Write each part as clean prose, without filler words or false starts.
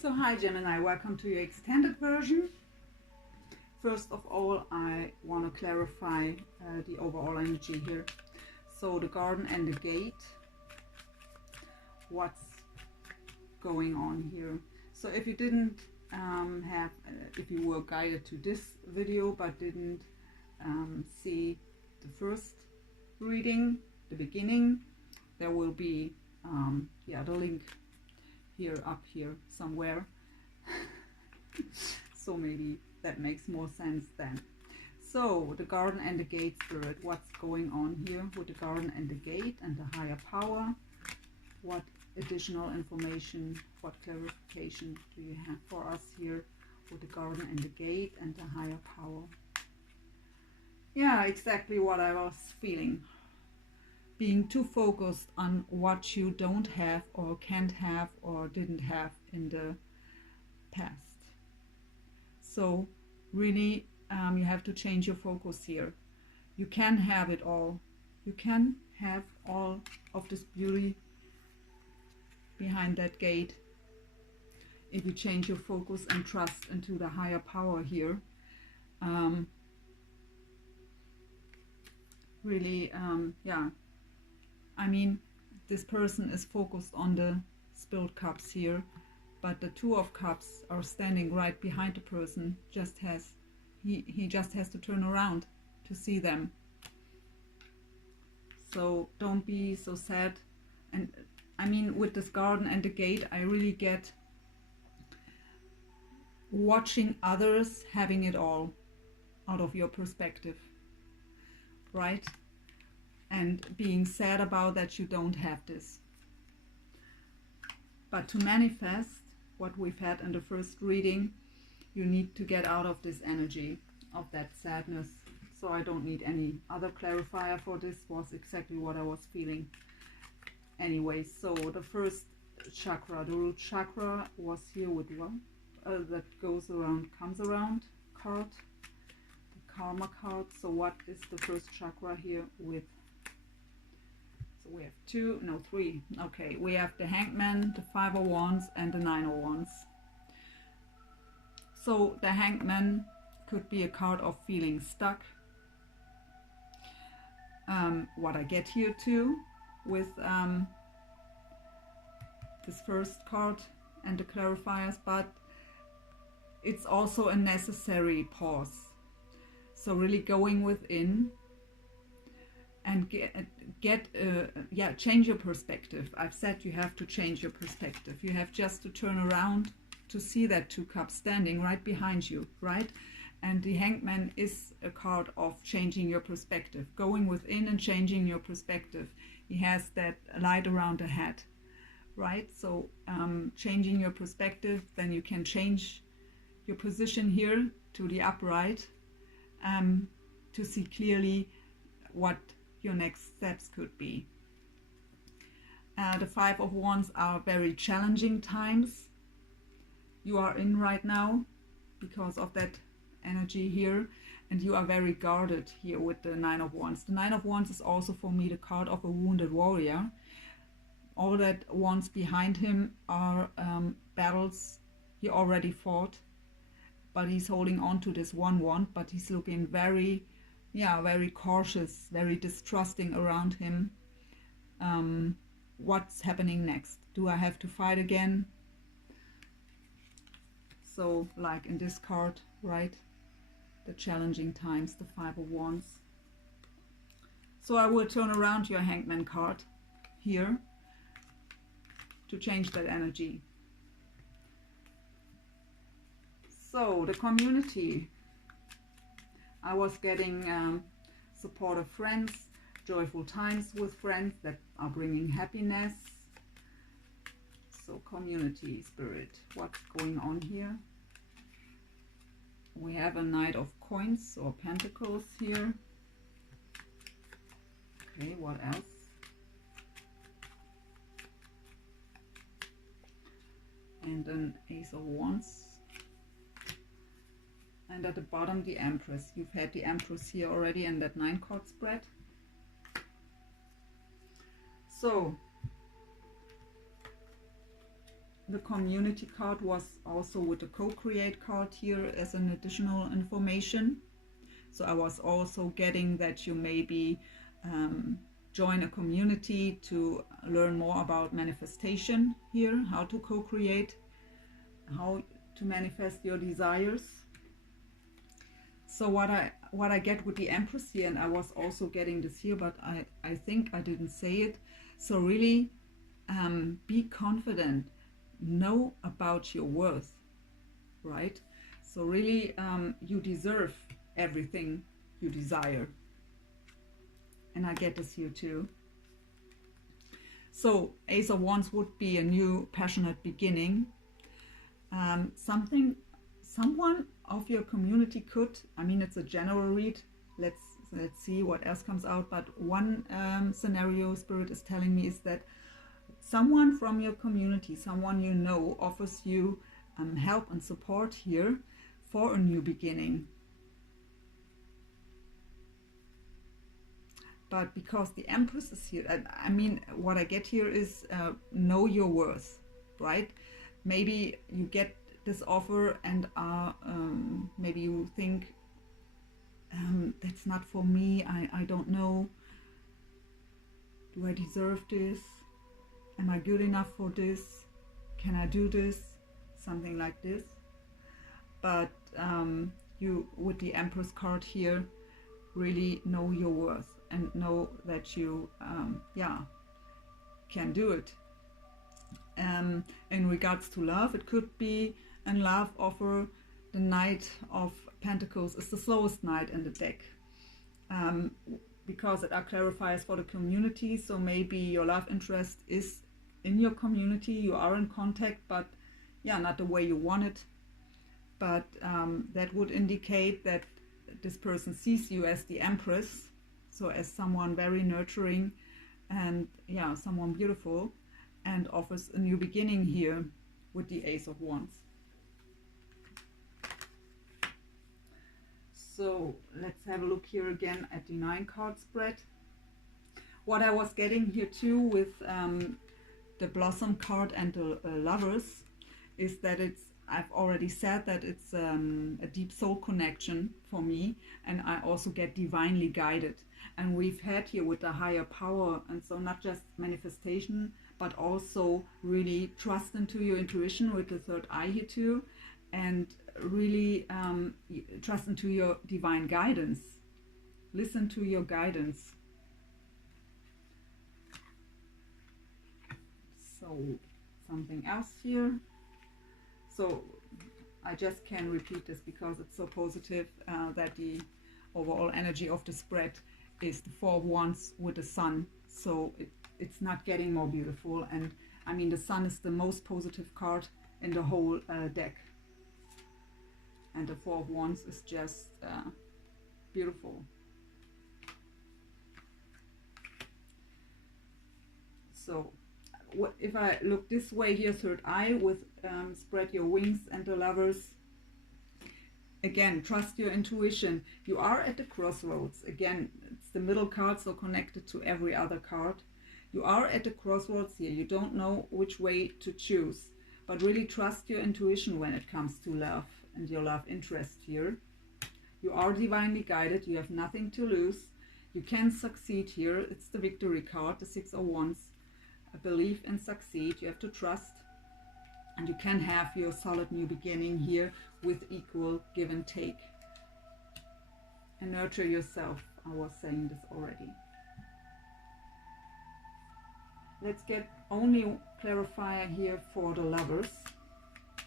So hi Gemini, welcome to your extended version. First of all, I want to clarify the overall energy here. So the garden and the gate, what's going on here? So if you didn't if you were guided to this video but didn't see the first reading, the beginning, there will be the link here, up here somewhere. So maybe that makes more sense then. So the garden and the gate spirit, what's going on here with the garden and the gate and the higher power? What additional information, what clarification do you have for us here with the garden and the gate and the higher power? Yeah, exactly what I was feeling. Being too focused on what you don't have or can't have or didn't have in the past. So really you have to change your focus here. You can have it all. You can have all of this beauty behind that gate if you change your focus and trust into the higher power here. Yeah, I mean, this person is focused on the spilled cups here, but the Two of Cups are standing right behind the person. He just has to turn around to see them. So don't be so sad. And I mean, with this garden and the gate, I really get watching others having it all out of your perspective, right? And being sad about that you don't have this. But to manifest what we've had in the first reading, you need to get out of this energy of that sadness. So I don't need any other clarifier for this, was exactly what I was feeling. Anyway, so the first chakra, the root chakra, was here with one that goes around, comes around card, the karma card. So what is the first chakra here with? So we have three. Okay, we have the Hangman, the Five of Wands, and the Nine of Wands. So the Hangman could be a card of feeling stuck. What I get here too with this first card and the clarifiers, but it's also a necessary pause. So really going within and change your perspective. I've said you have to change your perspective. You have just to turn around to see that Two Cups standing right behind you, right? And the Hangman is a card of changing your perspective, going within and changing your perspective. He has that light around the head, right? So changing your perspective, then you can change your position here to the upright to see clearly what your next steps could be. The Five of Wands are very challenging times you are in right now because of that energy here, and you are very guarded here with the Nine of Wands. The Nine of Wands is also for me the card of a wounded warrior. All that wands behind him are battles he already fought, but he's holding on to this one wand, but he's looking very cautious, very distrusting around him. What's happening next? Do I have to fight again? So like in this card, right? The challenging times, the Five of Wands. So I will turn around your Hangman card here to change that energy. So the community, I was getting supportive friends, joyful times with friends that are bringing happiness. So community spirit, what's going on here? We have a Knight of Coins or Pentacles here. Okay, what else? And an Ace of Wands. And at the bottom, the Empress. You've had the Empress here already in that 9-card spread. So the community card was also with the co-create card here as an additional information. So I was also getting that you maybe join a community to learn more about manifestation here, how to co-create, how to manifest your desires. So what I get with the Empress here, and I was also getting this here, but I think I didn't say it. So really be confident, know about your worth, right? So really you deserve everything you desire. And I get this here too. So Ace of Wands would be a new passionate beginning. Someone of your community could, I mean, it's a general read, let's see what else comes out, but one scenario Spirit is telling me is that someone from your community, someone you know, offers you help and support here for a new beginning. But because the Empress is here, I mean, what I get here is know your worth, right? Maybe you get this offer and maybe you think that's not for me, I don't know, do I deserve this, am I good enough for this, can I do this, something like this. But you, with the Empress card here, really know your worth and know that you can do it. In regards to love, it could be a love offer. The Knight of Pentacles is the slowest knight in the deck, because it clarifies for the community. So maybe your love interest is in your community, you are in contact, but yeah, not the way you want it. But that would indicate that this person sees you as the Empress, so as someone very nurturing and yeah, someone beautiful, and offers a new beginning here with the Ace of Wands. So let's have a look here again at the 9 card spread. What I was getting here too with the Blossom card and the Lovers is that I've already said that it's a deep soul connection for me, and I also get divinely guided. And we've had here with the higher power, and so not just manifestation, but also really trust into your intuition with the third eye here too, and really trust into your divine guidance. Listen to your guidance. So something else here. So I just can repeat this because it's so positive, that the overall energy of the spread is the 4 of Wands with the Sun. So it's not getting more beautiful. And I mean, the Sun is the most positive card in the whole deck. And the 4 of Wands is just beautiful. So if I look this way here, third eye with spread your wings and the Lovers, again, trust your intuition. You are at the crossroads. Again, it's the middle card, so connected to every other card. You are at the crossroads here. You don't know which way to choose, but really trust your intuition when it comes to love and your love interest here. You are divinely guided. You have nothing to lose. You can succeed here. It's the victory card, the 6 of Wands. Believe and succeed. You have to trust, and you can have your solid new beginning here with equal give and take. And nurture yourself. I was saying this already. Let's get only clarifier here for the Lovers.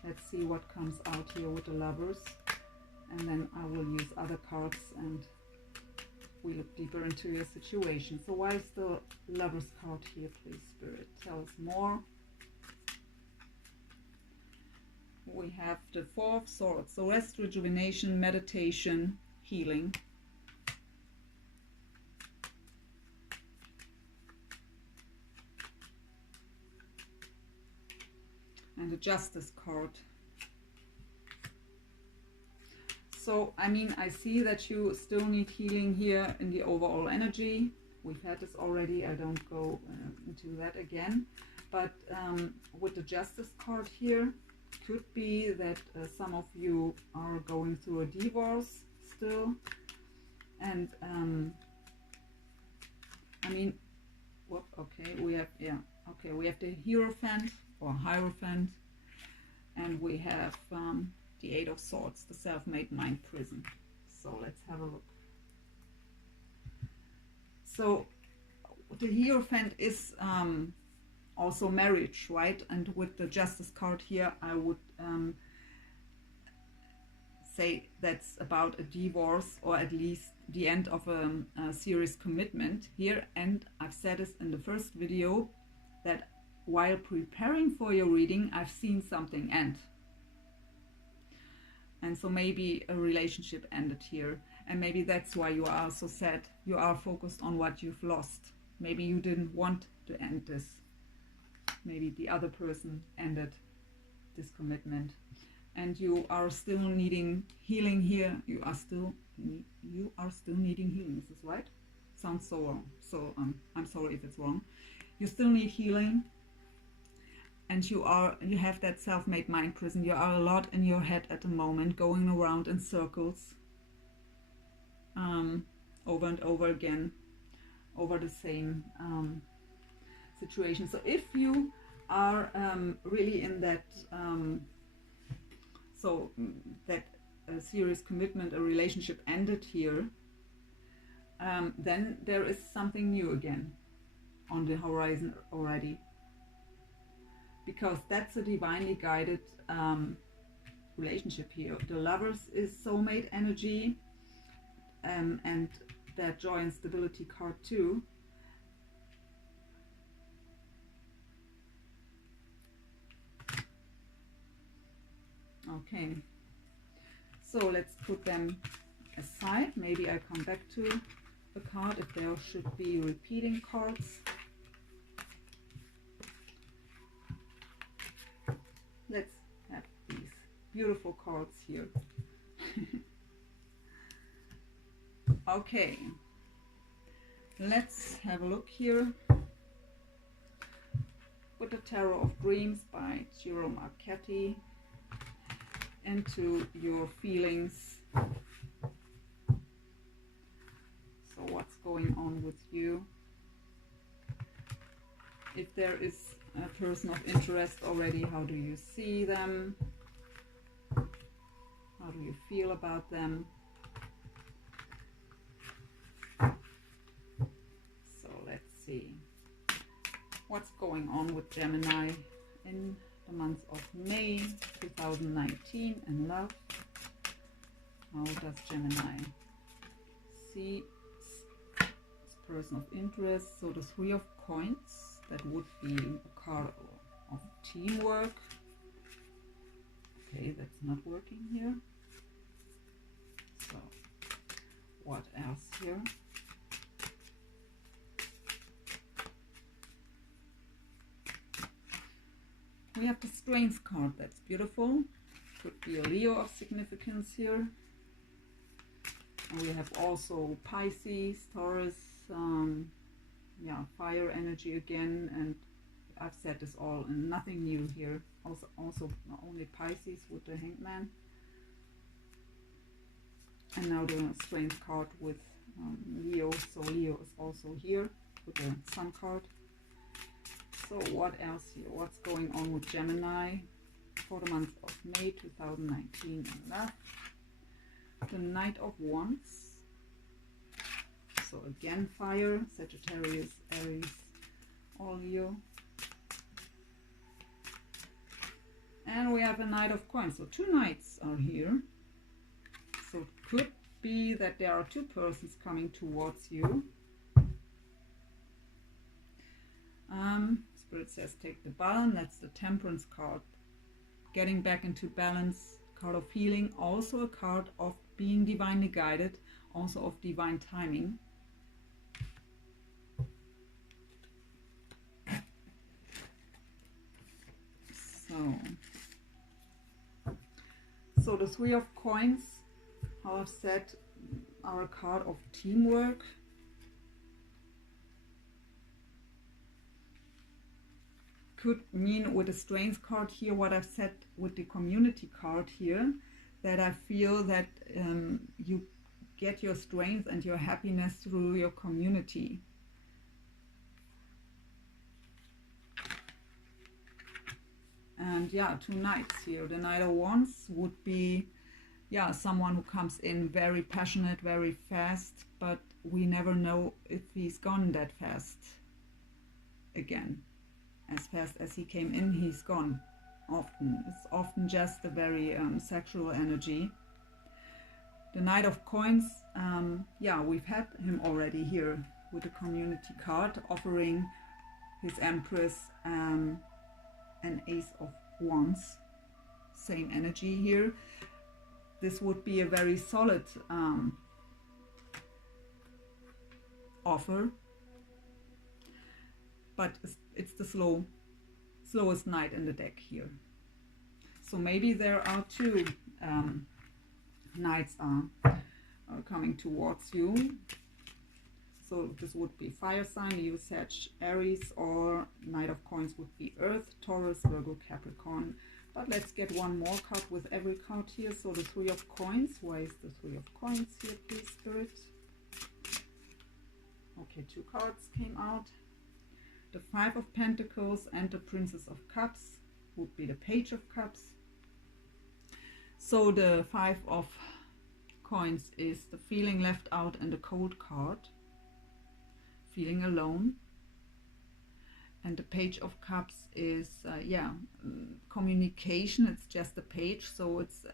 Let's see what comes out here with the Lovers, and then I will use other cards and we look deeper into your situation. So why is the Lovers card here, please, Spirit? Tell us more. We have the 4 of Swords. So rest, rejuvenation, meditation, healing. And the Justice card. So, I mean, I see that you still need healing here in the overall energy. We've had this already. I don't go into that again. But with the Justice card here, could be that some of you are going through a divorce still. And I mean, whoop, okay, we have, yeah, okay, we have the Hierophant or Hierophant, and we have the Eight of Swords, the self-made mind prison. So let's have a look. So the Hierophant is also marriage, right? And with the Justice card here, I would say that's about a divorce, or at least the end of a serious commitment here. And I've said this in the first video, that while preparing for your reading, I've seen something end. And so maybe a relationship ended here, and maybe that's why you are so sad. You are focused on what you've lost. Maybe you didn't want to end this. Maybe the other person ended this commitment, and you are still needing healing here. You are still needing healing. Is this right? Sounds so wrong. So I'm sorry if it's wrong. You still need healing, and you have that self-made mind prison. You are a lot in your head at the moment, going around in circles, over and over again, over the same situation. So if you are really in that that a serious commitment, a relationship ended here, then there is something new again on the horizon already, because that's a divinely guided relationship here. The Lovers is soulmate energy, and that Joy and Stability card too. Okay, so let's put them aside. Maybe I come back to the card if there should be repeating cards. Let's have these beautiful cards here. Okay, let's have a look here with the Tarot of Dreams by Jerome Arcati, into your feelings. So what's going on with you? If there is a person of interest already, how do you see them? How do you feel about them? So let's see what's going on with Gemini in the month of May 2019 in love. How does Gemini see this person of interest? So the Three of Coins, that would be a card of teamwork. Okay, that's not working here. So what else here? We have the Strength card. That's beautiful. Could be a Leo of significance here. And we have also Pisces, Taurus, yeah, fire energy again. And I've said this all, and nothing new here. Also only Pisces with the Hangman. And now the Strength card with Leo. So Leo is also here with the Sun card. So what else here? What's going on with Gemini for the month of May 2019 in love? The Knight of Wands. So again, fire, Sagittarius, Aries, or Leo. And we have a Knight of Coins. So two knights are here. So it could be that there are two persons coming towards you. Spirit says take the balance. That's the Temperance card. Getting back into balance, card of healing, also a card of being divinely guided, also of divine timing. So the Three of Coins, how I've said, are a card of teamwork. could mean with the strength card here, what I've said with the community card here, that I feel that you get your strength and your happiness through your community. And yeah, 2 knights here. The Knight of Wands would be, yeah, someone who comes in very passionate, very fast, but we never know if he's gone that fast again. As fast as he came in, he's gone. Often. It's often just a very sexual energy. The Knight of Coins, yeah, we've had him already here with the community card, offering his Empress an Ace of Wands. Same energy here. This would be a very solid offer, but it's the slowest knight in the deck here. So maybe there are 2 knights are coming towards you. So this would be fire sign, Leo, Sag, Aries, or Knight of Coins would be Earth, Taurus, Virgo, Capricorn. But let's get one more card with every card here. So the 3 of Coins. Where is the 3 of Coins here, please, Spirit? Okay, 2 cards came out. The 5 of Pentacles and the Princess of Cups would be the Page of Cups. So the 5 of Coins is the feeling left out and the cold card. Feeling alone. And the Page of Cups is, yeah, communication. It's just a page, so it's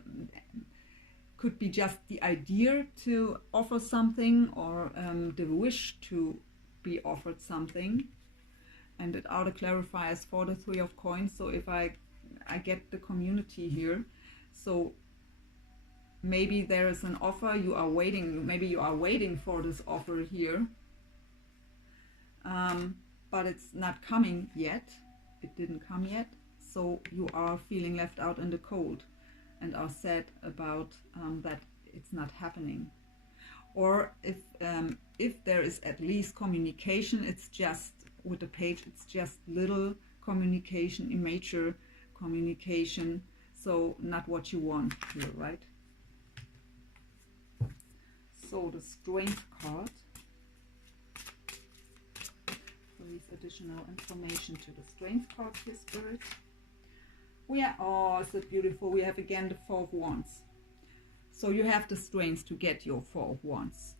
could be just the idea to offer something, or the wish to be offered something. And it auto clarifies for the 3 of Coins. So if I get the community here, so maybe there is an offer you are waiting. Maybe you are waiting for this offer here. But it's not coming yet. It didn't come yet. So you are feeling left out in the cold and are sad about that it's not happening. Or if there is at least communication, it's just with the page, it's just little communication, immature communication. So not what you want here, right? So the Strength card. Additional information to the Strength card here, Spirit. We are, oh, is it beautiful? We have again the 4 of Wands. So you have the strength to get your 4 of Wands.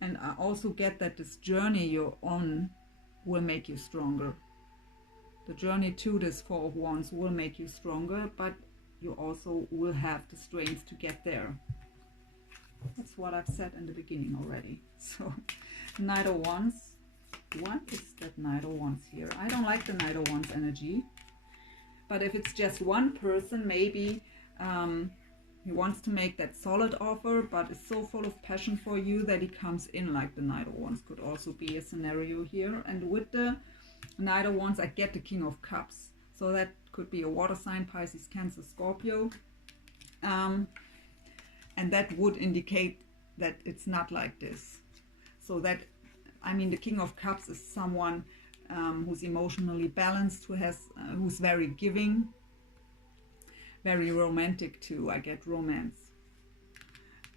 And I also get that this journey you're on will make you stronger. The journey to this 4 of Wands will make you stronger, but you also will have the strength to get there. That's what I've said in the beginning already. So Knight of Wands. What is that Knight of Wands here? I don't like the Knight of Wands energy. But if it's just one person, maybe he wants to make that solid offer, but is so full of passion for you that he comes in like the Knight of Wands. Could also be a scenario here. And with the Knight of Wands, I get the King of Cups. So that could be a water sign, Pisces, Cancer, Scorpio. And that would indicate that it's not like this. So that, I mean, the King of Cups is someone who's emotionally balanced, who's very giving, very romantic too. I get romance.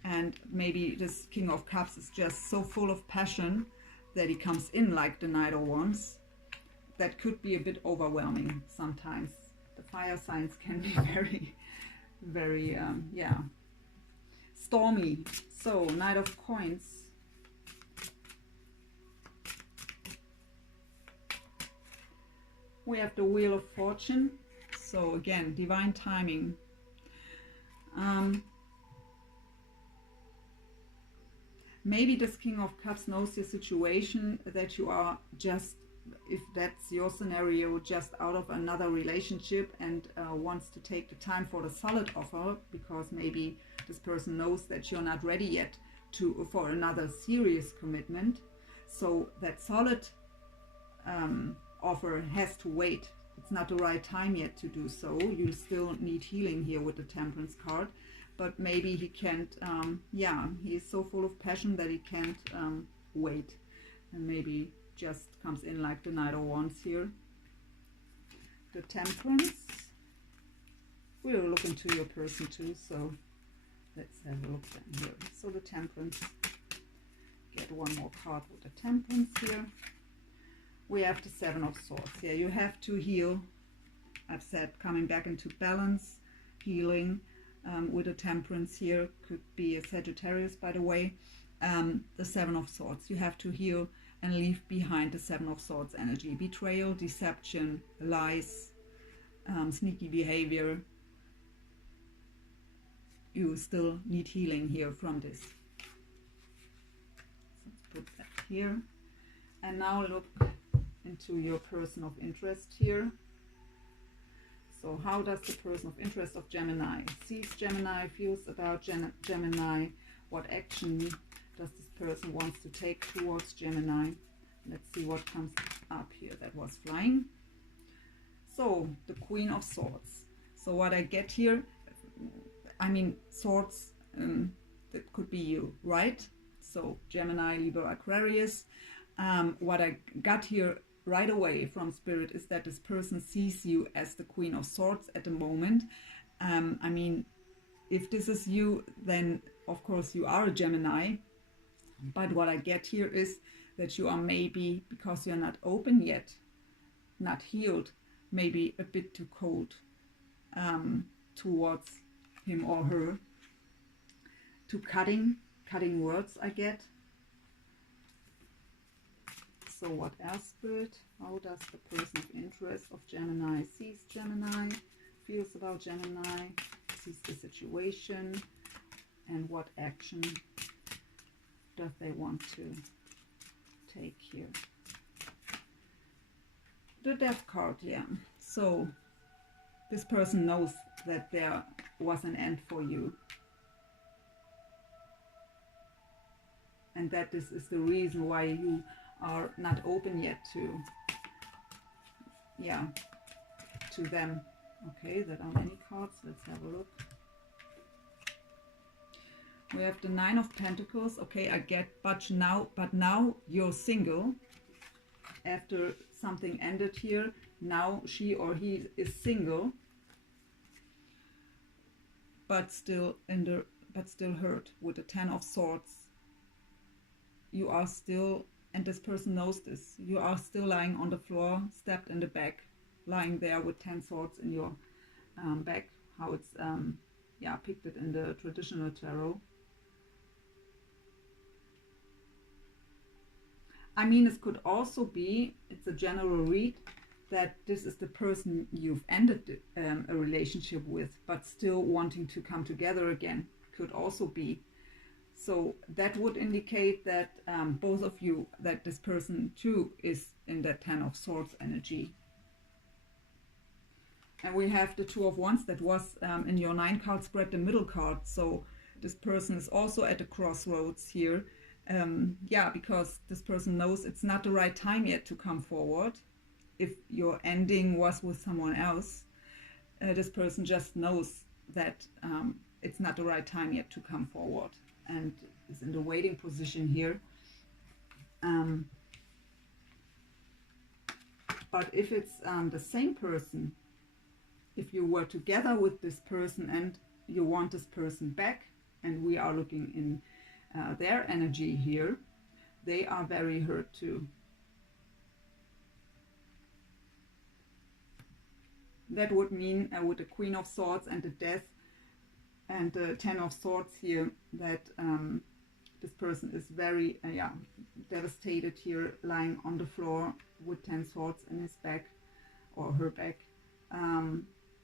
And maybe this King of Cups is just so full of passion that he comes in like the Knight of Wands. That could be a bit overwhelming sometimes. The fire signs can be very, very, yeah, stormy. So, Knight of Coins. We have the Wheel of Fortune. So again, divine timing. Maybe this King of Cups knows your situation, that you are just, if that's your scenario, just out of another relationship and wants to take the time for the solid offer, because maybe this person knows that you're not ready yet for another serious commitment. So that solid offer has to wait. It's not the right time yet to do so. You still need healing here with the Temperance card, but maybe he can't, yeah, he is so full of passion that he can't wait, and maybe just comes in like the Knight of Wands here. the Temperance. We'll look into your person too, so let's have a look then here. So the Temperance, get one more card with the Temperance here. We have the Seven of Swords here. You have to heal. I've said coming back into balance, healing with the Temperance here. Could be a Sagittarius, by the way. The Seven of Swords. You have to heal and leave behind the Seven of Swords energy. Betrayal, deception, lies, sneaky behavior. You still need healing here from this. Let's put that here. And now look into your person of interest here. So how does the person of interest of Gemini sees Gemini, feels about Gemini? What action does this person wants to take towards Gemini? Let's see what comes up here. That was flying. So the Queen of Swords. So what I get here, I mean, swords, that could be you, right? So Gemini, Libra, Aquarius. What I got here right away from Spirit is that this person sees you as the Queen of Swords at the moment. I mean, if this is you, then of course you are a Gemini. But what I get here is that you are maybe, because you're not open yet, not healed, maybe a bit too cold towards him or her, to cutting words I get. So what else, Spirit? How does the person of interest of Gemini sees Gemini, feels about Gemini, sees the situation, and what action does they want to take here? The Death card, yeah. So this person knows that there was an end for you, and that this is the reason why you are not open yet to, yeah, to them. Okay, there are many cards. Let's have a look. We have the Nine of Pentacles. Okay, I get, but now you're single. After something ended here, now she or he is single, but still hurt. With the Ten of Swords, you are still, and this person knows this, you are still lying on the floor, stabbed in the back, lying there with 10 swords in your back. How it's yeah, depicted in the traditional tarot. I mean, it could also be, it's a general read, that this is the person you've ended a relationship with, but still wanting to come together again. Could also be. So that would indicate that both of you, that this person too is in that Ten of Swords energy. And we have the Two of Wands that was in your 9 card spread, the middle card. So this person is also at a crossroads here. Yeah, because this person knows it's not the right time yet to come forward. If your ending was with someone else, this person just knows that it's not the right time yet to come forward, and is in the waiting position here. But if it's the same person, if you were together with this person and you want this person back, and we are looking in their energy here, they are very hurt too. That would mean with the Queen of Swords and the Death and the Ten of Swords here, that this person is very yeah, devastated here, lying on the floor with 10 swords in his back or her back,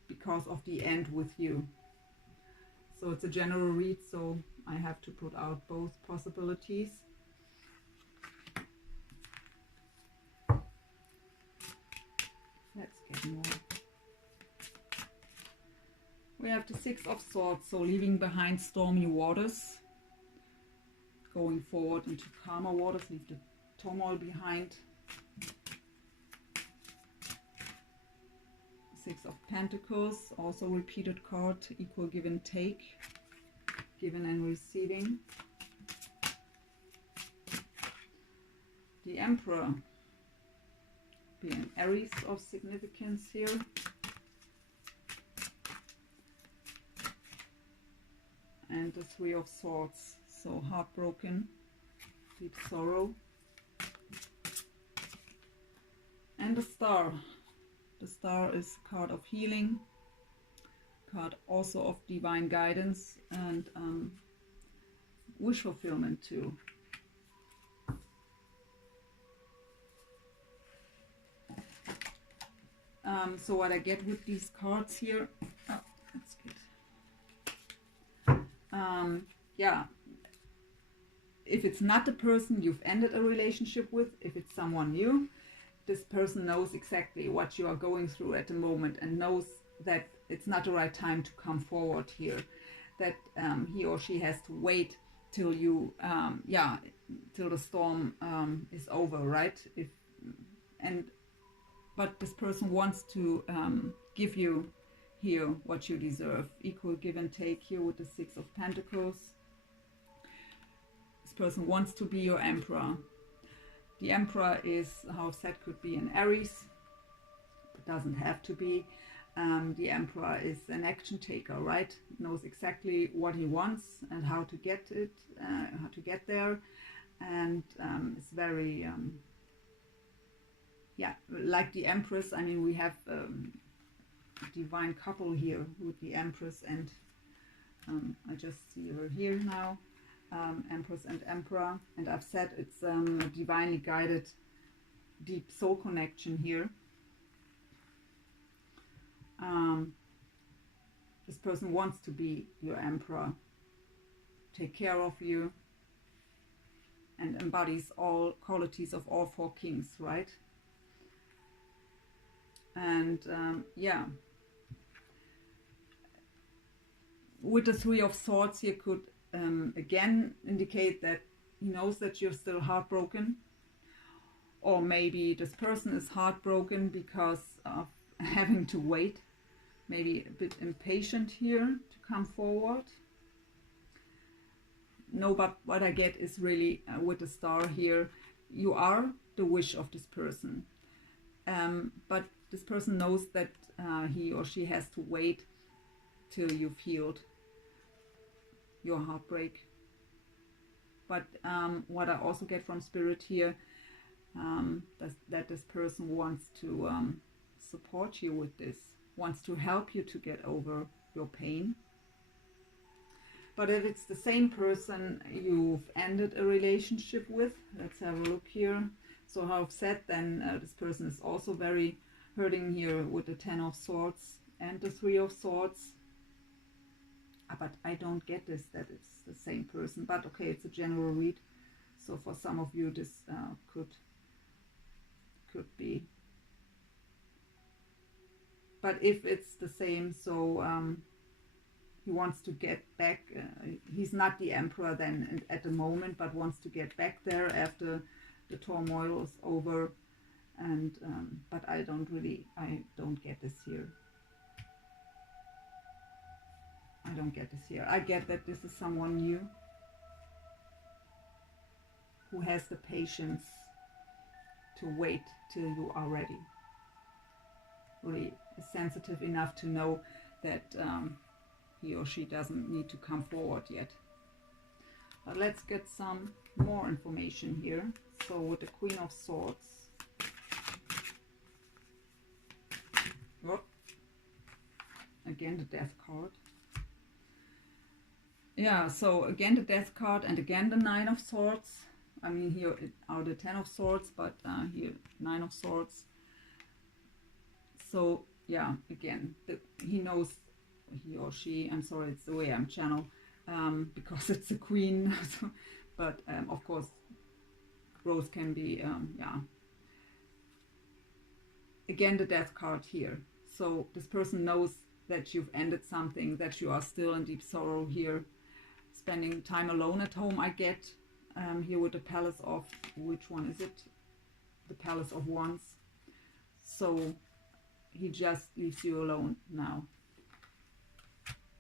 because of the end with you. So it's a general read, so I have to put out both possibilities. Let's get more. We have the Six of Swords, so leaving behind stormy waters, going forward into calmer waters, leave the turmoil behind. Six of Pentacles, also repeated card, equal give and take, giving and receiving. The Emperor, be an Aries of significance here. And the Three of Swords, so heartbroken, deep sorrow. And the Star. The Star is a card of healing, card also of divine guidance and wish fulfillment too. So what I get with these cards here, oh, that's good. Yeah, if it's not the person you've ended a relationship with, if it's someone new, this person knows exactly what you are going through at the moment and knows that it's not the right time to come forward here, that he or she has to wait till you, yeah, till the storm is over, right? But this person wants to give you here what you deserve. Equal give and take here with the Six of Pentacles. This person wants to be your Emperor. The Emperor is, how said, could be an Aries. It doesn't have to be. The Emperor is an action taker, right? Knows exactly what he wants and how to get it, how to get there, and it's very, yeah, like the Empress. I mean, we have a divine couple here with the Empress and I just see her here now, Empress and Emperor, and I've said it's a divinely guided, deep soul connection here. This person wants to be your Emperor, take care of you, and embodies all qualities of all four kings, right? And yeah, with the Three of Swords here could again indicate that he knows that you're still heartbroken, or maybe this person is heartbroken because of having to wait, maybe a bit impatient here to come forward. No, but what I get is really with the Star here, you are the wish of this person, but this person knows that he or she has to wait till you've healed your heartbreak. But what I also get from Spirit here, that this person wants to support you with this, wants to help you to get over your pain. But if it's the same person you've ended a relationship with, let's have a look here. So how I've said, then this person is also very hurting here with the Ten of Swords and the Three of Swords. But I don't get this, that it's the same person. But okay, it's a general read. So for some of you, this could be. But if it's the same, so he wants to get back. He's not the Emperor then at the moment, but wants to get back there after the turmoil is over. And but I don't get this here. I don't get this here. I get that this is someone new who has the patience to wait till you are ready. Really sensitive enough to know that he or she doesn't need to come forward yet. But let's get some more information here. So with the Queen of Swords. Oh, again the Death card. Yeah, so again the Death card and again the Nine of Swords. I mean, here are the Ten of Swords, but here Nine of Swords. So yeah, again, he knows, he or she, I'm sorry, it's the way I'm channel, because it's a queen, but of course, Rose can be, yeah. Again, the Death card here. So this person knows that you've ended something, that you are still in deep sorrow here. Spending time alone at home, I get here with the Palace of, which one is it? The Palace of Wands. So he just leaves you alone now.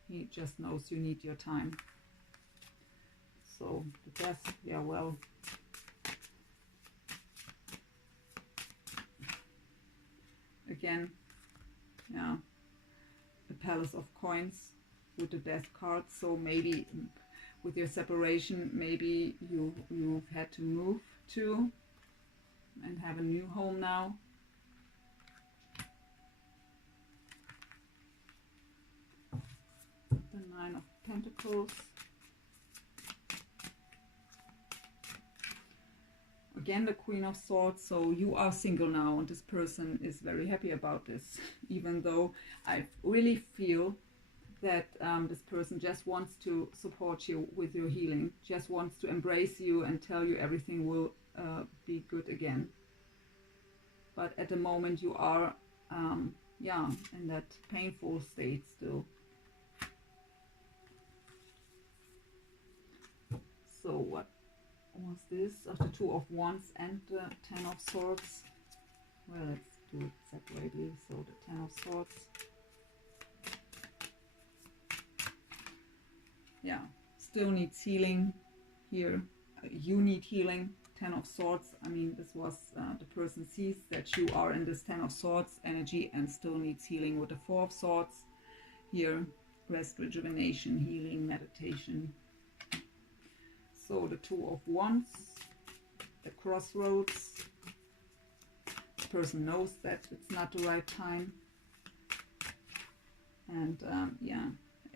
He just knows you need your time. So the Death, yeah, well. again, yeah, the Palace of Coins with the Death card. So maybe with your separation, maybe you've had to move to and have a new home now. The Nine of Pentacles. Again, the Queen of Swords. So you are single now, and this person is very happy about this, even though I really feel that this person just wants to support you with your healing, just wants to embrace you and tell you everything will be good again. But at the moment you are yeah, in that painful state still. So what was this? Of the Two of Wands and the Ten of Swords. Well, let's do it separately. So the Ten of Swords. Yeah, still needs healing here. You need healing. Ten of Swords. I mean, this was the person sees that you are in this Ten of Swords energy and still needs healing with the Four of Swords. Here, rest, rejuvenation, healing, meditation. So the Two of Wands, the crossroads. The person knows that it's not the right time. And yeah,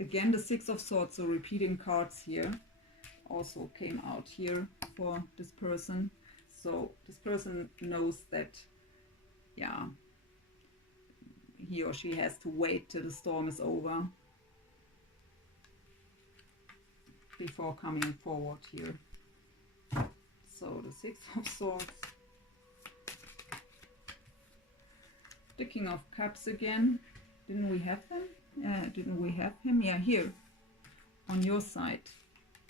again the Six of Swords, so repeating cards here, also came out here for this person. So this person knows that, yeah, he or she has to wait till the storm is over before coming forward here. So the Six of Swords, the King of Cups again. Didn't we have them? Didn't we have him? Yeah, here on your side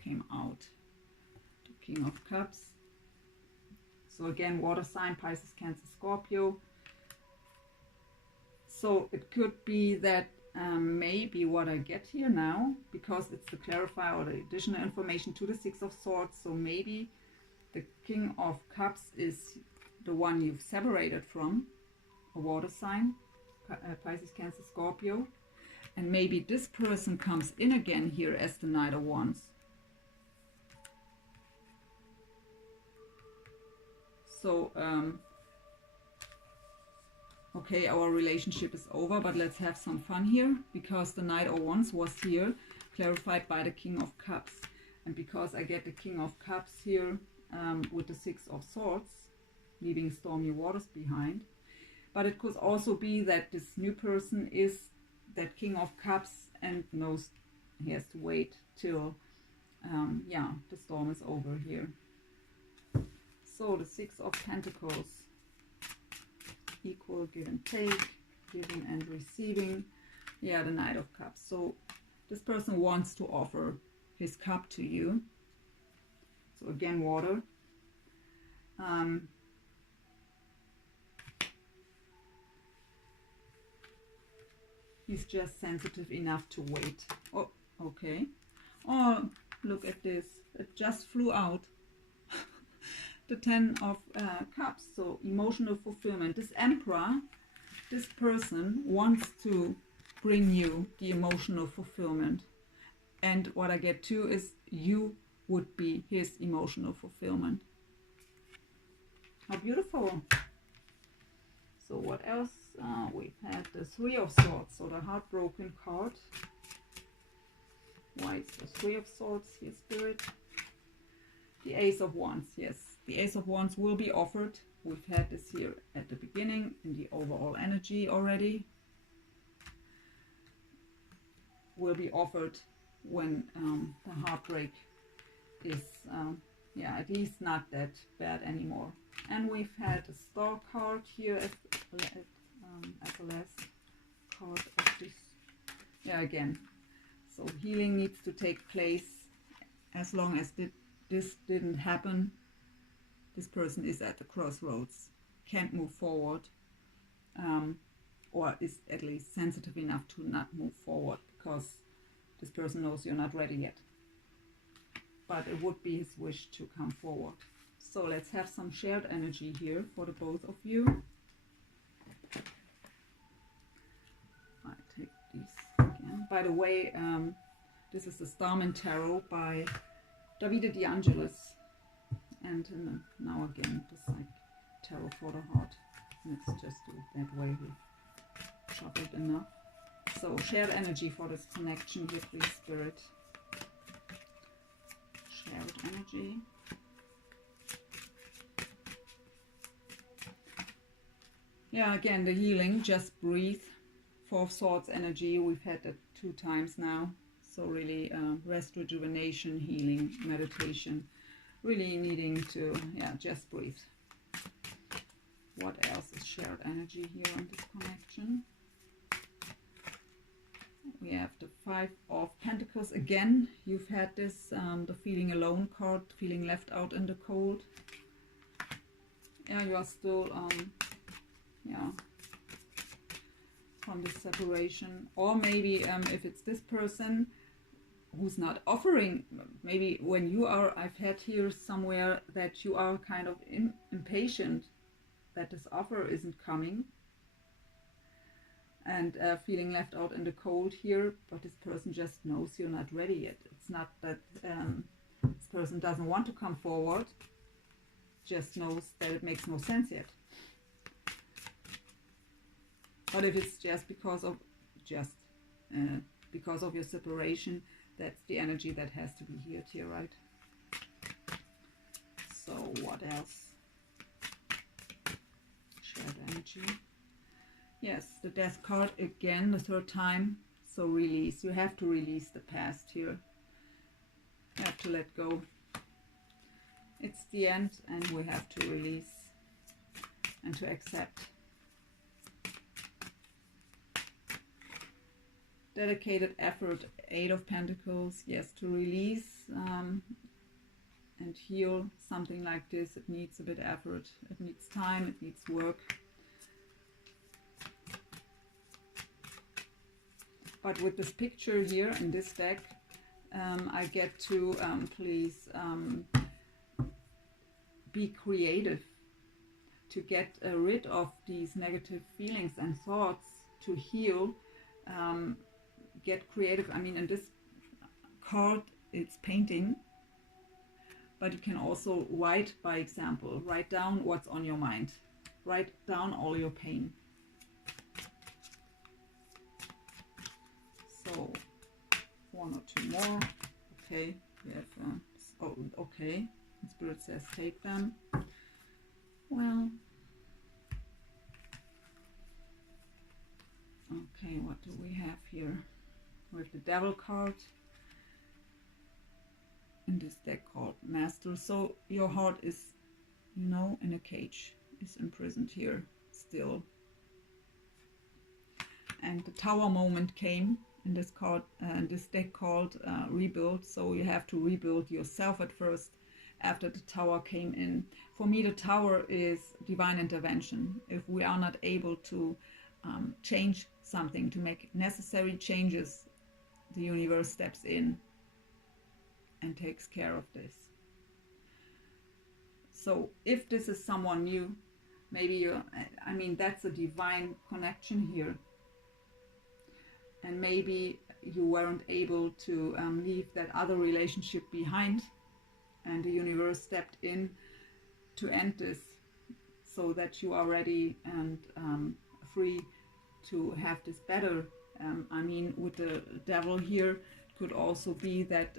came out the King of Cups. So again, water sign, Pisces, Cancer, Scorpio. So it could be that maybe what I get here now, because it's the clarifier or the additional information to the Six of Swords, so maybe the King of Cups is the one you've separated from, a water sign, Pisces, Cancer, Scorpio, and maybe this person comes in again here as the Knight of Wands. So okay, our relationship is over, but let's have some fun here, because the Knight of Wands was here clarified by the King of Cups, and because I get the King of Cups here with the Six of Swords, leaving stormy waters behind. But it could also be that this new person is that King of Cups and knows he has to wait till yeah, the storm is over here. So the Six of Pentacles, equal give and take, giving and receiving. Yeah, the Knight of Cups. So this person wants to offer his cup to you. So again, water. He's just sensitive enough to wait. Oh, okay. Oh, look at this. It just flew out. The Ten of Cups, so emotional fulfillment. This Emperor, this person wants to bring you the emotional fulfillment. And what I get too is you would be his emotional fulfillment. How beautiful. So what else? We've had the Three of Swords, so the heartbroken card. Why is the Three of Swords here, Spirit? The Ace of Wands, yes. The Ace of Wands will be offered. We've had this here at the beginning in the overall energy already. Will be offered when the heartbreak is, yeah, at least not that bad anymore. And we've had a Star card here as the last card of this. Yeah, again. So healing needs to take place. As long as this didn't happen, this person is at the crossroads, can't move forward, or is at least sensitive enough to not move forward, because this person knows you're not ready yet. But it would be his wish to come forward. So let's have some shared energy here for the both of you. by the way, this is the Starman Tarot by Davide De Angelis. And now again, the Psych Tarot for the Heart. Let's just do it that way. We've shuffled enough. So, shared energy for this connection here, please, Spirit. Shared energy. Yeah, again, the healing, just breathe. Four of Swords energy, we've had that 2 times now. So really rest, rejuvenation, healing, meditation. Really needing to, yeah, just breathe. What else is shared energy here on this connection? We have the 5 of Pentacles again. You've had this, the feeling alone card, feeling left out in the cold. Yeah, you are still, yeah, from this separation. Or maybe if it's this person who's not offering, maybe when you are, I've had here somewhere that you are kind of impatient that this offer isn't coming. And feeling left out in the cold here, but this person just knows you're not ready yet. It's not that this person doesn't want to come forward, just knows that it makes no sense yet. But if it's just because of your separation, that's the energy that has to be healed here, right? So what else? Shared energy. Yes, the Death card again, the 3rd time. So release. You have to release the past here. You have to let go. It's the end, and we have to release and to accept. Dedicated effort, 8 of Pentacles. Yes, to release and heal something like this. It needs a bit of effort. It needs time. It needs work. But with this picture here in this deck, I get to please be creative, to get rid of these negative feelings and thoughts, to heal, get creative. I mean, in this card, it's painting, but you can also write, by example. Write down what's on your mind. Write down all your pain. So 1 or 2 more. Okay, we have oh, okay, Spirit says take them. Well, okay, what do we have here? We have the Devil card in this deck called Master. So your heart is, you know, in a cage, is imprisoned here still. And the Tower moment came in this card, this deck called Rebuild. So you have to rebuild yourself at first after the Tower came in. For me, the Tower is divine intervention. If we are not able to change something, to make necessary changes, the universe steps in and takes care of this. So if this is someone new, maybe you're, I mean, that's a divine connection here. And maybe you weren't able to leave that other relationship behind, and the universe stepped in to end this, so that you are ready and free to have this better. I mean, with the Devil here, it could also be that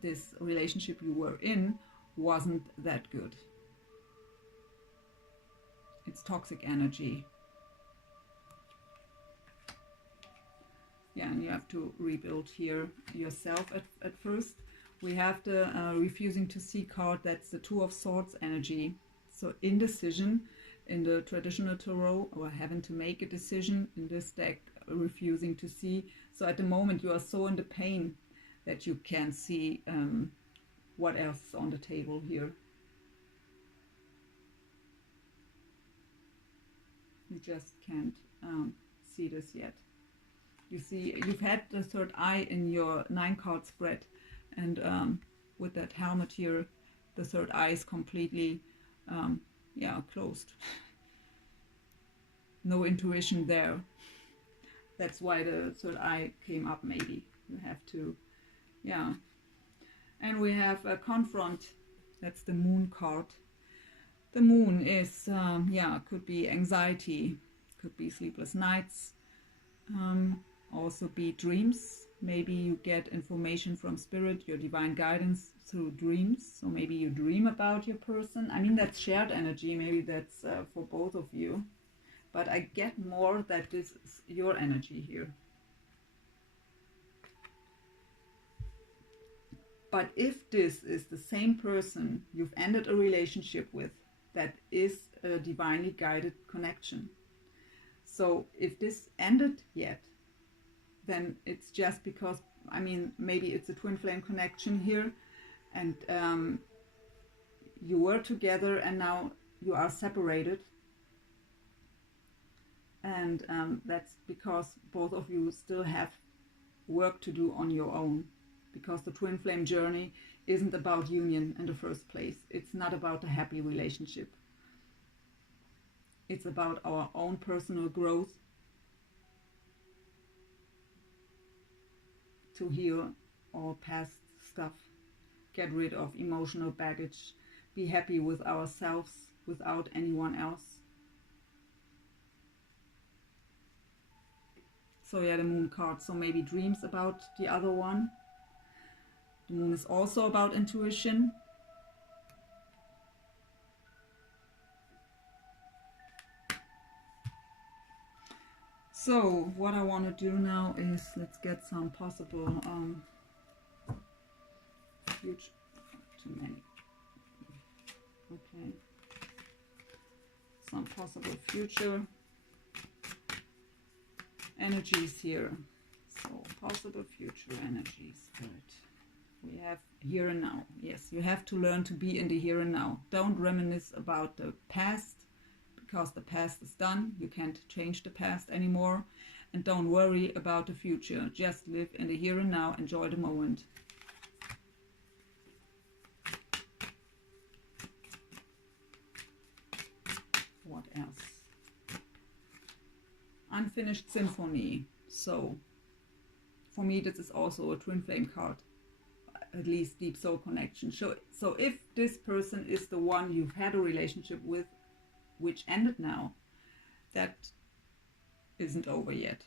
this relationship you were in wasn't that good. It's toxic energy. Yeah, and you have to rebuild here yourself at first. We have the refusing to see card. That's the 2 of Swords energy. So indecision in the traditional tarot, or having to make a decision. In this deck, refusing to see. So at the moment you are so in the pain that you can't see what else is on the table here. You just can't see this yet. You see, you've had the 3rd eye in your 9-card spread, and with that helmet here, the 3rd eye is completely, yeah, closed. No intuition there. That's why the third eye came up, maybe. You have to, yeah. And we have a confront. That's the moon card. The moon is, yeah, could be anxiety, could be sleepless nights, also be dreams. Maybe you get information from spirit, your divine guidance through dreams. So maybe you dream about your person. I mean, that's shared energy. Maybe that's for both of you. But I get more that this is your energy here. But if this is the same person you've ended a relationship with, that is a divinely guided connection. So if this ended yet, then it's just because, I mean, maybe it's a twin flame connection here, and you were together and now you are separated. And that's because both of you still have work to do on your own. Because the twin flame journey isn't about union in the first place. It's not about a happy relationship. It's about our own personal growth to heal our past stuff, get rid of emotional baggage, be happy with ourselves without anyone else. So yeah, the moon card. So maybe dreams about the other one. The moon is also about intuition. So what I want to do now is let's get some possible future. Too many. Okay. Some possible future energies here. So possible future energies. Good. We have here and now. Yes, you have to learn to be in the here and now. Don't reminisce about the past, because the past is done. You can't change the past anymore. And don't worry about the future. Just live in the here and now. Enjoy the moment. What else? Unfinished symphony. So for me, this is also a twin flame card. At least deep soul connection. So if this person is the one you've had a relationship with, which ended now, that isn't over yet.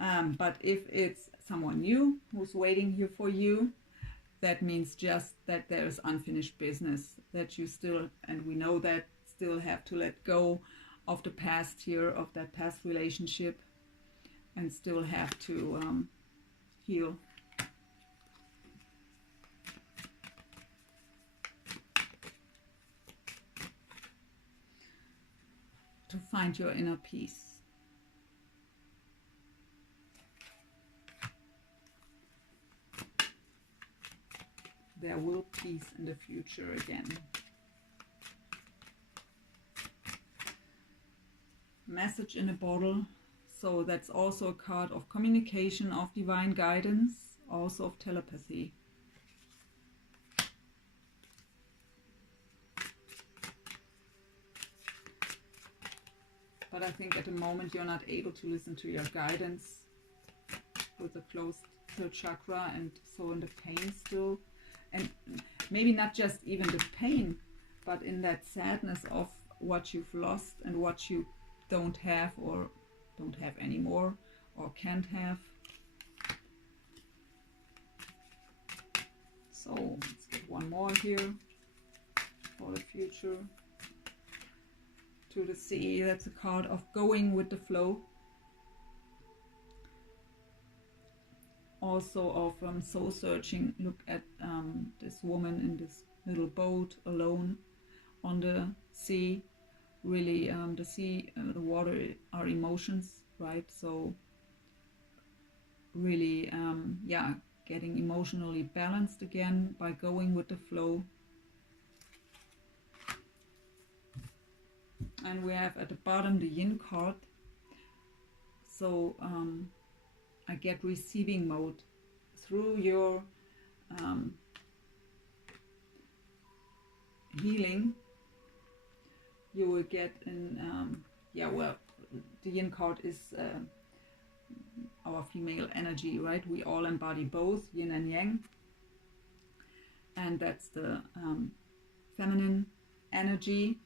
But if it's someone new who's waiting here for you, that means just that there's unfinished business, that you still, and we know that, still have to let go of the past here, of that past relationship, and still have to heal. To find your inner peace. There will peace in the future again. Message in a bottle. So that's also a card of communication, of divine guidance, also of telepathy. But I think at the moment you're not able to listen to your guidance with the closed third chakra, and so in the pain still. And maybe not just even the pain, but in that sadness of what you've lost and what you don't have, or don't have anymore, or can't have. So let's get one more here for the future. To the sea, that's a card of going with the flow. Also of soul searching. Look at this woman in this little boat alone on the sea. Really, the sea, the water are emotions, right? So really, yeah, getting emotionally balanced again by going with the flow. And we have at the bottom the yin card. So I get receiving mode through your healing. You will get in, yeah, well, the yin card is our female energy, right? We all embody both yin and yang, and that's the feminine energy.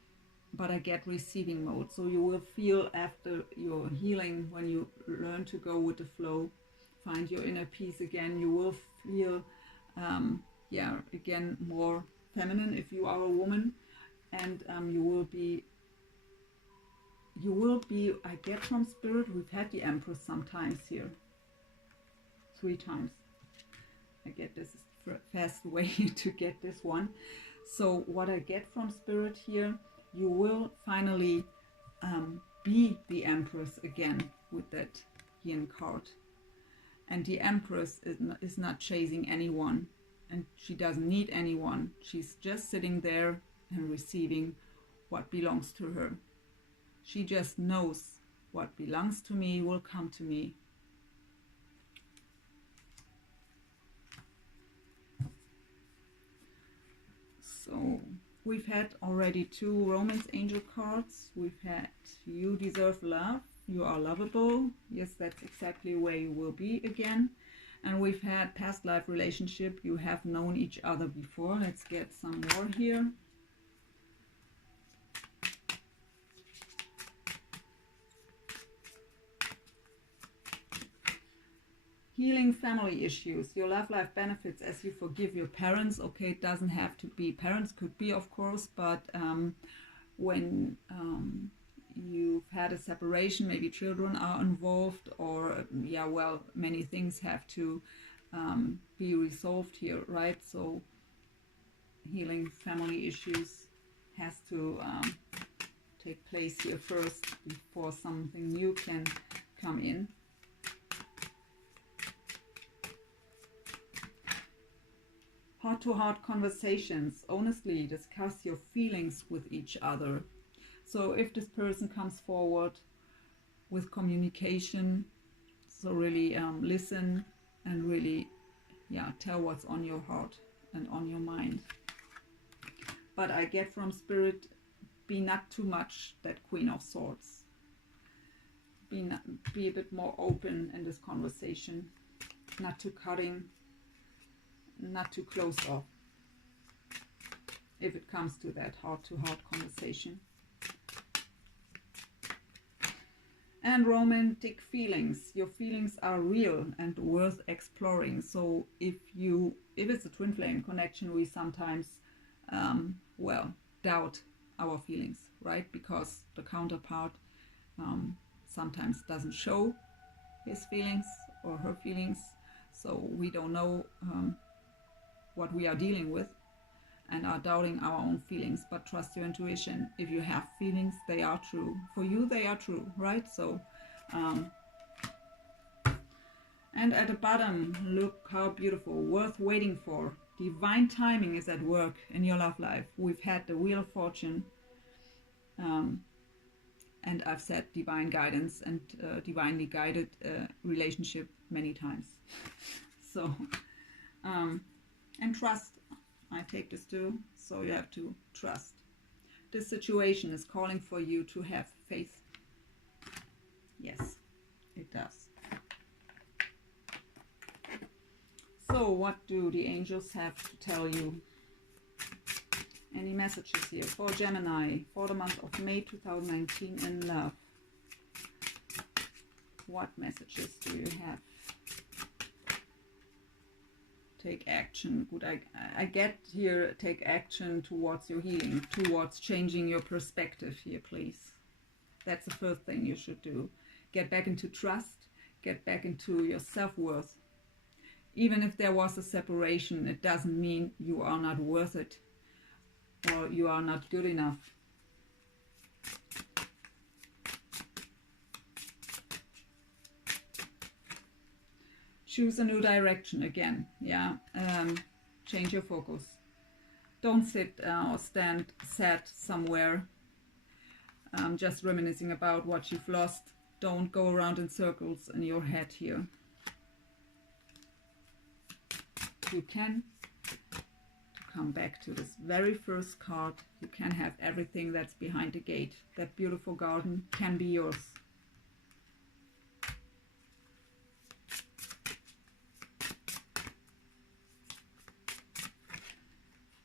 But I get receiving mode, so you will feel after your healing, when you learn to go with the flow, find your inner peace again, you will feel yeah, again, more feminine if you are a woman. And you will be, I get from spirit, we've had the Empress sometimes here, 3 times. I get this is the fast way to get this one. So what I get from spirit here, you will finally be the Empress again with that yin card. And the Empress is not chasing anyone, and she doesn't need anyone. She's just sitting there and receiving what belongs to her. She just knows what belongs to me will come to me. So we've had already 2 romance angel cards. We've had you deserve love, you are lovable. Yes, that's exactly where you will be again. And we've had past life relationship, you have known each other before. Let's get some more here. Healing family issues, your love life benefits as you forgive your parents. Okay, it doesn't have to be parents, could be of course, but when you've had a separation, maybe children are involved, or yeah, well, many things have to be resolved here, right? So healing family issues has to take place here first before something new can come in. Heart-to-heart conversations, honestly discuss your feelings with each other. So if this person comes forward with communication, so really listen and really, yeah, tell what's on your heart and on your mind. But I get from spirit, be not too much that Queen of Swords. Be a bit more open in this conversation, not too cutting, not too closed off, if it comes to that heart-to-heart conversation. And romantic feelings, your feelings are real and worth exploring. So if it's a twin flame connection, we sometimes well, doubt our feelings, right? Because the counterpart sometimes doesn't show his feelings or her feelings, so we don't know what we are dealing with and are doubting our own feelings. But trust your intuition. If you have feelings, they are true. For you, they are true, right? So and at the bottom, look how beautiful, worth waiting for. Divine timing is at work in your love life. We've had the Wheel of Fortune, and I've said divine guidance and divinely guided relationship many times. So and trust, I take this too. So you have to trust. This situation is calling for you to have faith. Yes, it does. So what do the angels have to tell you? Any messages here for Gemini for the month of May 2019 in love? What messages do you have? Take action. Good. I get here, take action towards your healing, towards changing your perspective here, please. That's the first thing you should do. Get back into trust. Get back into your self-worth. Even if there was a separation, it doesn't mean you are not worth it or you are not good enough. Choose a new direction again. Yeah, change your focus. Don't sit or stand sad somewhere, just reminiscing about what you've lost. Don't go around in circles in your head here. You can, to come back to this very first card, you can have everything that's behind the gate. That beautiful garden can be yours.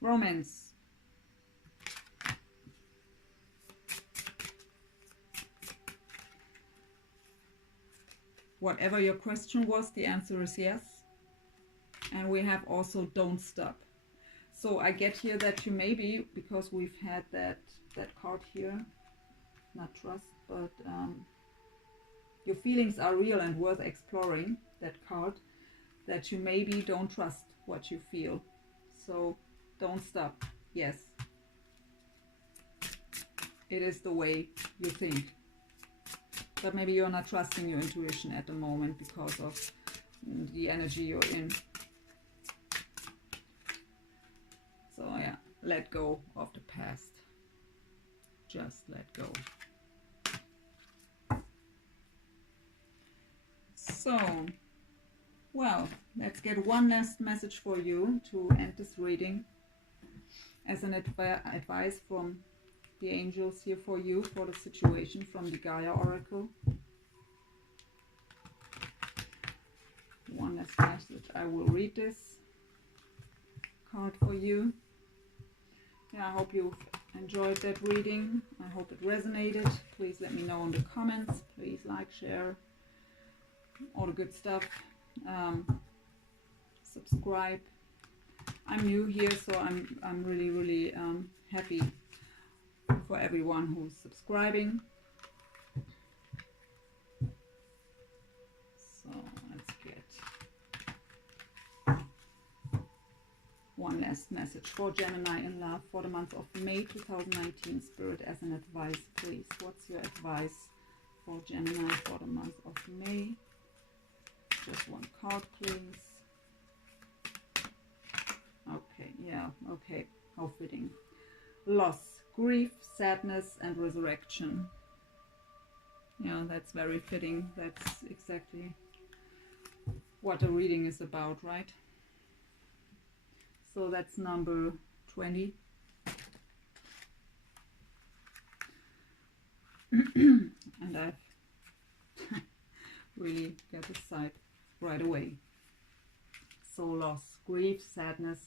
Romance. Whatever your question was, the answer is yes. And we have also don't stop. So I get here that you maybe, because we've had that card here, not trust, but your feelings are real and worth exploring, that card, that you maybe don't trust what you feel. So don't stop. Yes. It is the way you think. But maybe you're not trusting your intuition at the moment because of the energy you're in. So yeah, let go of the past. Just let go. So, well, let's get one last message for you to end this reading as an advice from the angels here for you, for the situation, from the Gaia Oracle. One last message. I will read this card for you. Yeah, I hope you enjoyed that reading. I hope it resonated. Please let me know in the comments. Please like, share, all the good stuff. Subscribe. I'm new here, so I'm really happy for everyone who's subscribing. So let's get one last message for Gemini in love for the month of May 2019. Spirit, as an advice, please. What's your advice for Gemini for the month of May? Just one card, please. Okay, yeah, okay. How fitting. Loss, grief, sadness, and resurrection. Yeah, that's very fitting. That's exactly what a reading is about, right? So that's number 20. And I've really got this side right away. So loss, grief, sadness,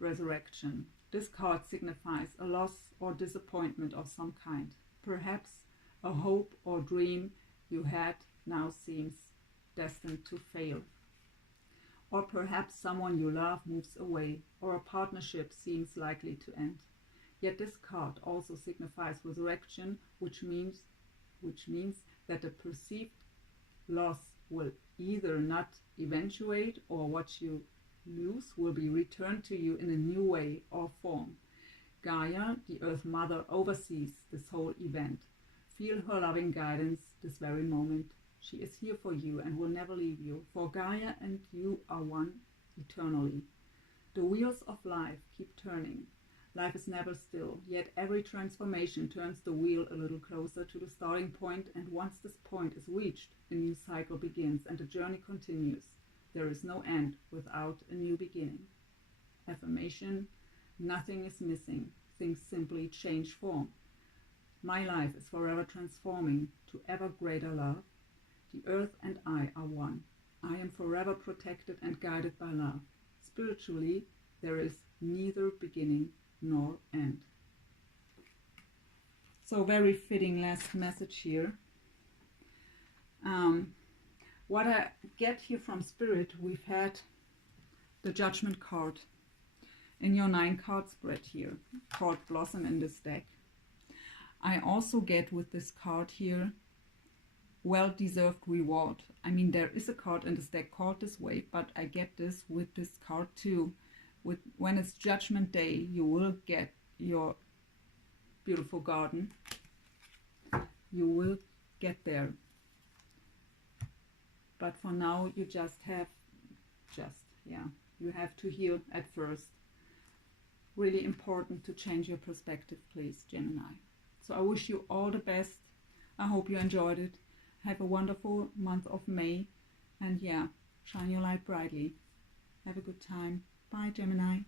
resurrection. This card signifies a loss or disappointment of some kind. Perhaps a hope or dream you had now seems destined to fail. Or perhaps someone you love moves away, or a partnership seems likely to end. Yet this card also signifies resurrection, which means that the perceived loss will either not eventuate, or what you lose will be returned to you in a new way or form. Gaia, the Earth Mother, oversees this whole event. Feel her loving guidance this very moment. She is here for you and will never leave you, for Gaia and you are one eternally. The wheels of life keep turning. Life is never still, yet every transformation turns the wheel a little closer to the starting point, and once this point is reached, a new cycle begins and the journey continues. There is no end without a new beginning. Affirmation: nothing is missing. Things simply change form. My life is forever transforming to ever greater love. The earth and I are one. I am forever protected and guided by love. Spiritually, there is neither beginning nor end. So very fitting last message here. What I get here from Spirit, we've had the Judgment card in your 9-card spread here, called Blossom in this deck. I also get with this card here, well-deserved reward. I mean, there is a card in this deck called this way, but I get this with this card too. When it's Judgment Day, you will get your beautiful garden. You will get there. But for now, you you have to heal at first. Really important to change your perspective, please, Gemini. So I wish you all the best. I hope you enjoyed it. Have a wonderful month of May. And yeah, shine your light brightly. Have a good time. Bye, Gemini.